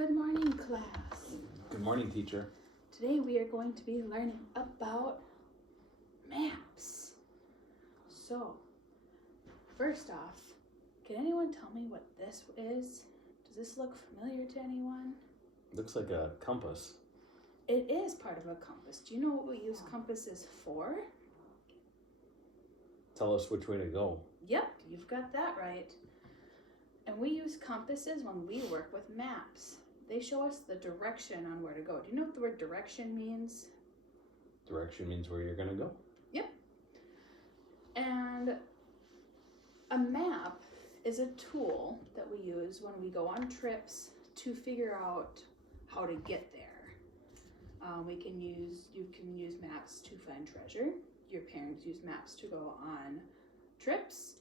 Good morning, class. Good morning, teacher. Today we are going to be learning about maps. So, first off, can anyone tell me what this is? Does this look familiar to anyone? Looks like a compass. It is part of a compass. Do you know what we use compasses for? Tell us which way to go. Yep, you've got that right. And we use compasses when we work with maps. They show us the direction on where to go. Do you know what the word direction means? Direction means where you're gonna go. Yep. And a map is a tool that we use when we go on trips to figure out how to get there. You can use maps to find treasure. Your parents use maps to go on trips.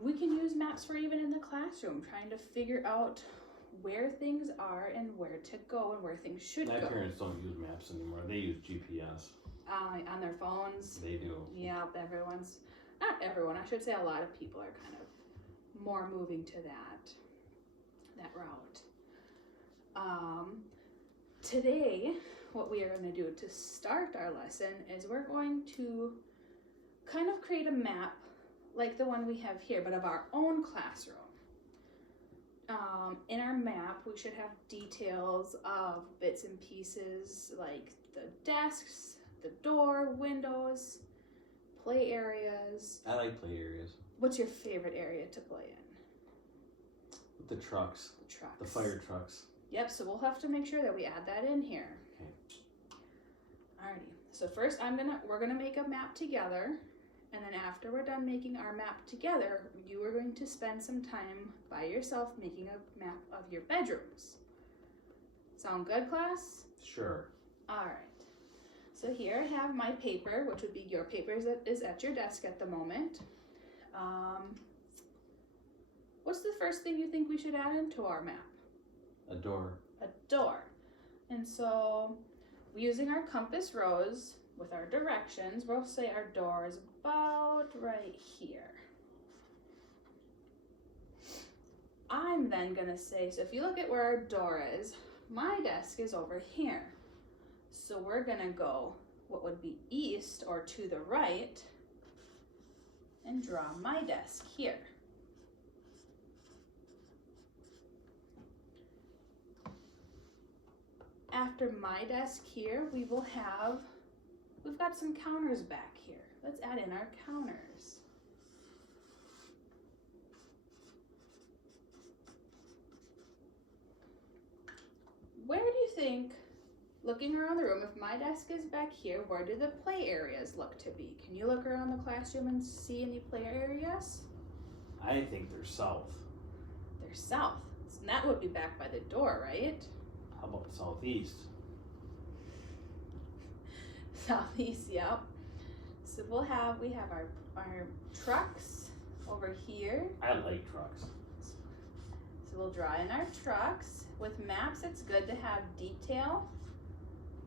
We can use maps for even in the classroom, trying to figure out where things are and where to go and where things should go. My parents don't use maps anymore. They use GPS. On their phones. They do. Yeah, not everyone, I should say a lot of people are kind of more moving to that route. Today, what we are going to do to start our lesson is we're going to kind of create a map like the one we have here, but of our own classroom. In our map, we should have details of bits and pieces like the desks, the door, windows, play areas. I like play areas. What's your favorite area to play in? With the trucks. The trucks. The fire trucks. Yep, so we'll have to make sure that we add that in here. Okay. Alrighty, so first we're gonna make a map together, and then after we're done making our map together, you are going to spend some time by yourself making a map of your bedrooms. Sound good, class? Sure. Alright, so here I have my paper, which would be your paper that is at your desk at the moment. What's the first thing you think we should add into our map? A door. A door. And so, using our compass rose with our directions, we'll say our door is about right here. I'm then gonna say, so if you look at where our door is, my desk is over here. So we're gonna go what would be east or to the right and draw my desk here. After my desk here, we've got some counters back here. Let's add in our counters. Where do you think, looking around the room, if my desk is back here, where do the play areas look to be? Can you look around the classroom and see any play areas? I think they're south. They're south. So that would be back by the door, right? How about southeast? Southeast, yep. So we have our trucks over here. I like trucks. So we'll draw in our trucks. With maps, it's good to have detail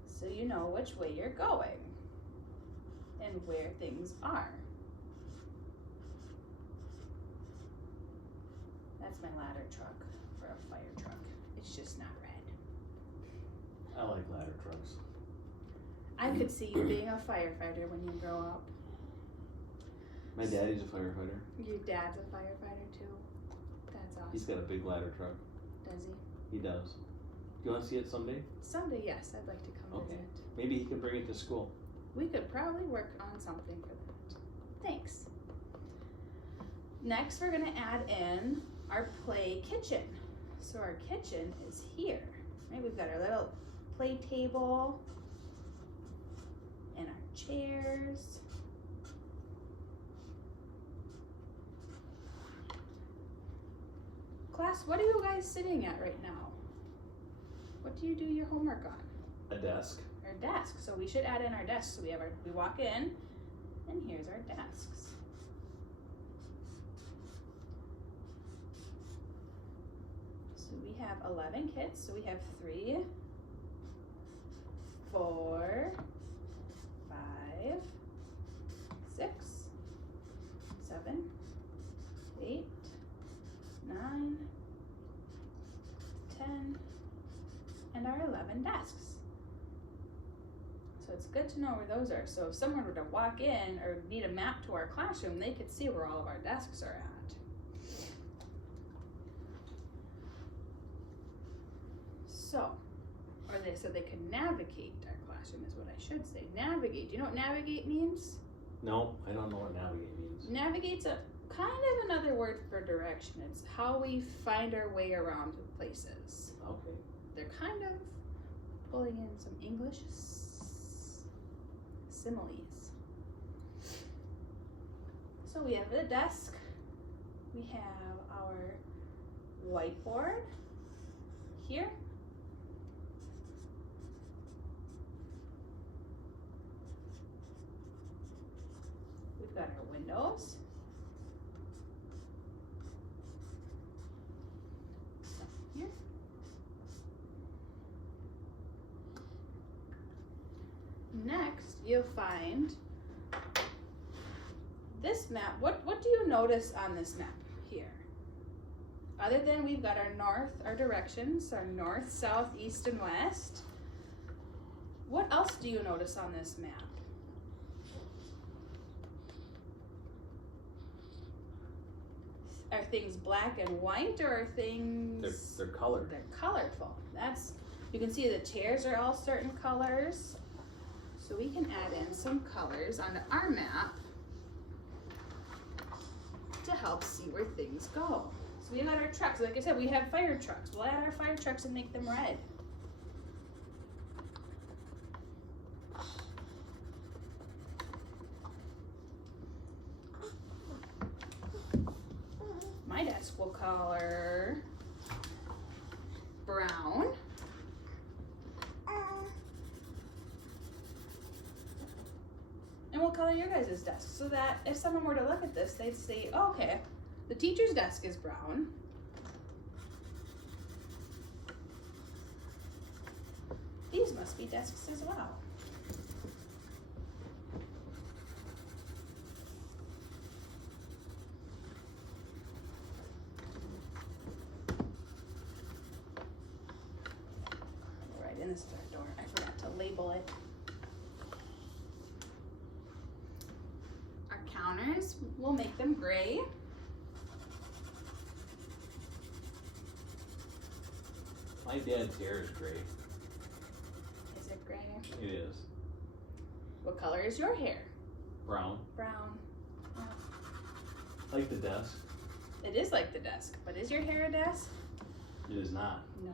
so you know which way you're going and where things are. That's my ladder truck for a fire truck. It's just not red. I like ladder trucks. I could see you being a firefighter when you grow up. My daddy's a firefighter. Your dad's a firefighter too. That's awesome. He's got a big ladder truck. Does he? He does. Do you want to see it someday? Someday, yes. I'd like to come visit. Maybe he can bring it to school. We could probably work on something for that. Thanks. Next, we're gonna add in our play kitchen. So our kitchen is here. Right? We've got our little play table and our chairs. Class, what are you guys sitting at right now? What do you do your homework on? A desk. Our desk. So we should add in our desk. So we walk in, and here's our desks. So we have 11 kids. So we have 3, 4, 5, 6, 7, 8, 9, 10, 7 desks. So it's good to know where those are. So if someone were to walk in or need a map to our classroom, they could see where all of our desks are at. So, or they said they could navigate our classroom is what I should say. Navigate. Do you know what navigate means? No, I don't know what navigate means. Navigate's a kind of another word for direction. It's how we find our way around places. Okay. They're kind of pulling in some English similes. So we have the desk. We have our whiteboard here. We've got our windows. So here. Next, you'll find this map. What do you notice on this map here? Other than we've got our directions, our north, south, east, and west. What else do you notice on this map? Are things black and white, or are things... They're colored. They're colorful. You can see the chairs are all certain colors. So we can add in some colors onto our map to help see where things go. So we got our trucks. Like I said, we have fire trucks. We'll add our fire trucks and make them red. My desk will color brown. And we'll color your guys' desk so that if someone were to look at this, they'd say, oh, okay, the teacher's desk is brown. These must be desks as well. Right in this door, I forgot to label it. Counters, we'll make them gray. My dad's hair is gray. Is it gray? It is. What color is your hair? Brown. Brown. Yeah. Like the desk. It is like the desk, but is your hair a desk? It is not. No.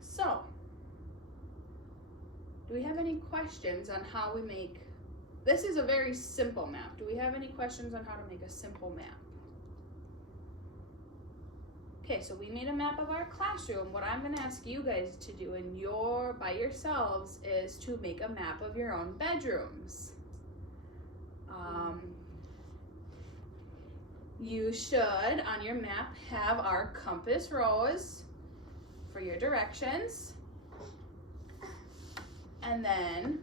So, do we have any questions on how we make, this is a very simple map. Do we have any questions on how to make a simple map? Okay, so we made a map of our classroom. What I'm gonna ask you guys to do by yourselves is to make a map of your own bedrooms. You should, on your map, have our compass rose for your directions. And then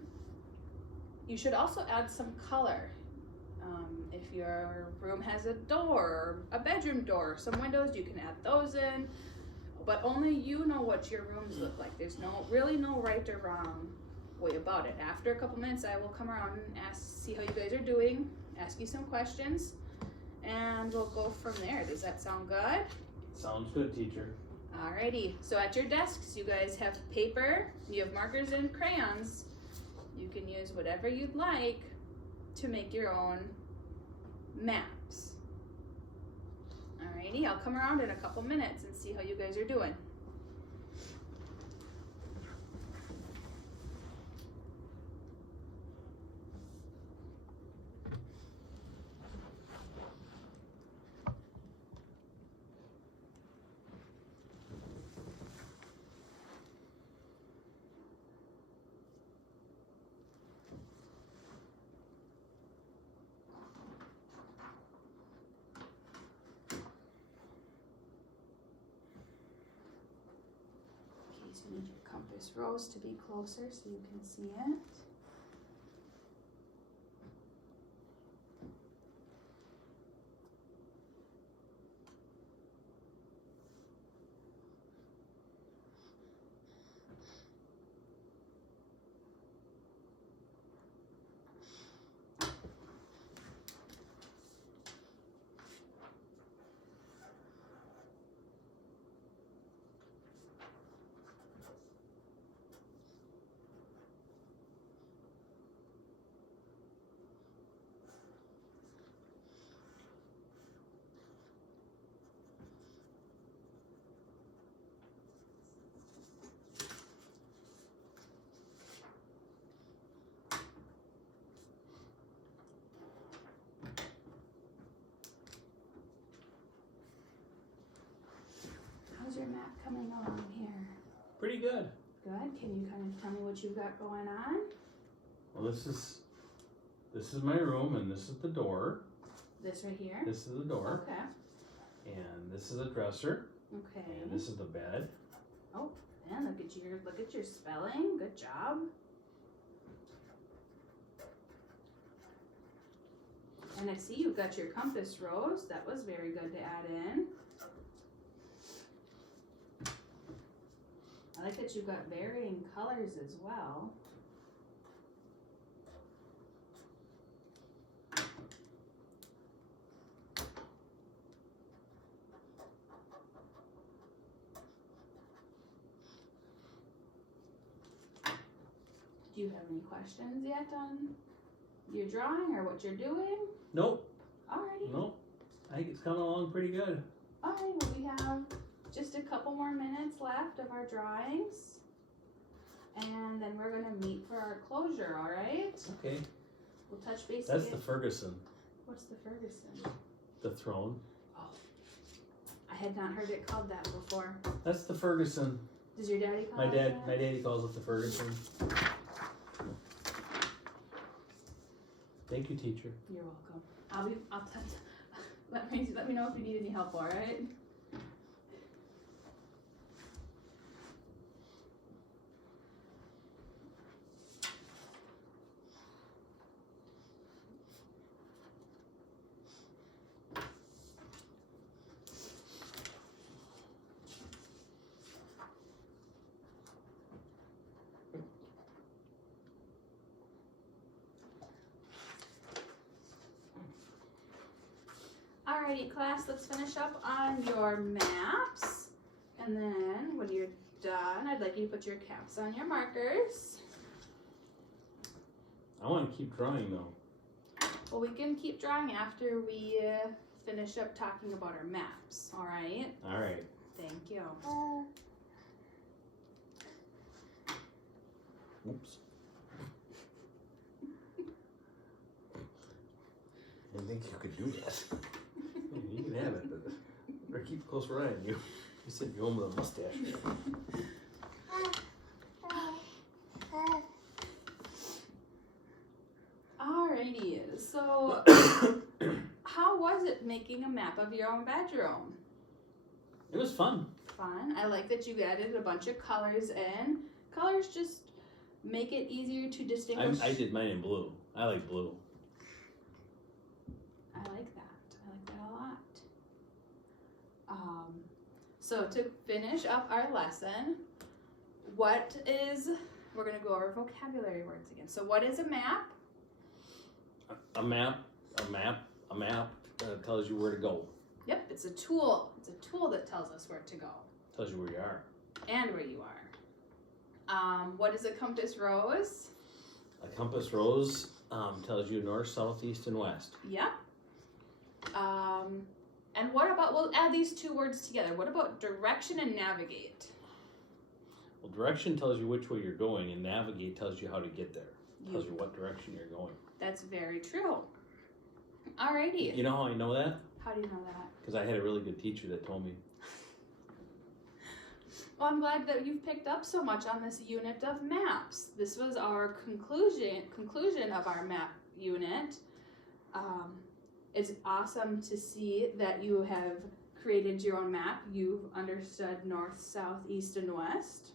you should also add some color. If your room has a door, a bedroom door, some windows, you can add those in. But only you know what your rooms look like. There's really no right or wrong way about it. After a couple minutes, I will come around and see how you guys are doing, ask you some questions, and we'll go from there. Does that sound good? Sounds good, teacher. Alrighty, so at your desks, you guys have paper, you have markers and crayons. You can use whatever you'd like to make your own maps. Alrighty, I'll come around in a couple minutes and see how you guys are doing. You need your compass rose to be closer so you can see it. good. Good. Can you kind of tell me what you've got going on? Well, this is my room, and this is the door. This right here? This is the door. Okay. And this is a dresser. Okay. And this is the bed. Oh, and look at your spelling. Good job. And I see you've got your compass rose. That was very good to add in. I like that you've got varying colors as well. Do you have any questions yet on your drawing or what you're doing? Nope. Alrighty. Nope. I think it's coming along pretty good. Alright, well we have just a couple more minutes left of our drawings. And then we're gonna meet for our closure, alright? Okay. We'll touch base That's again. the Ferguson. What's the Ferguson? The throne. Oh, I had not heard it called that before. That's the Ferguson. Does your daddy call My it that? daddy calls it the Ferguson. Thank you, teacher. You're welcome. I'll touch. Let me know if you need any help, alright? Alrighty, class, let's finish up on your maps. And then when you're done, I'd like you to put your caps on your markers. I want to keep drawing though. Well, we can keep drawing after we finish up talking about our maps, alright? All right. Thank you. Oops. I didn't think you could do that. You can have it, but better keep a close eye on you. You said you home with a mustache. Alrighty, so how was it making a map of your own bedroom? It was fun. Fun. I like that you added a bunch of colors in. Colors just make it easier to distinguish. I did mine in blue. I like blue. I like that. I like that a lot. So to finish up our lesson, we're going to go over vocabulary words again. So what is a map? A map tells you where to go. Yep, it's a tool. It's a tool that tells us where to go. Tells you where you are. And where you are. What is a compass rose? A compass rose tells you north, south, east, and west. Yep. And what about, we'll add these two words together. What about direction and navigate? Well, direction tells you which way you're going, and navigate tells you how to get there. Tells you what direction you're going. That's very true. Alrighty. You know how I know that? How do you know that? Because I had a really good teacher that told me. Well, I'm glad that you've picked up so much on this unit of maps. This was our conclusion of our map unit. It's awesome to see that you have created your own map. You've understood north, south, east, and west.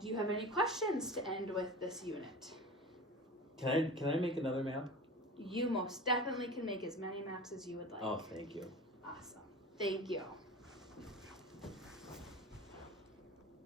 Do you have any questions to end with this unit? Can I make another map? You most definitely can make as many maps as you would like. Oh, thank you. Awesome. Thank you.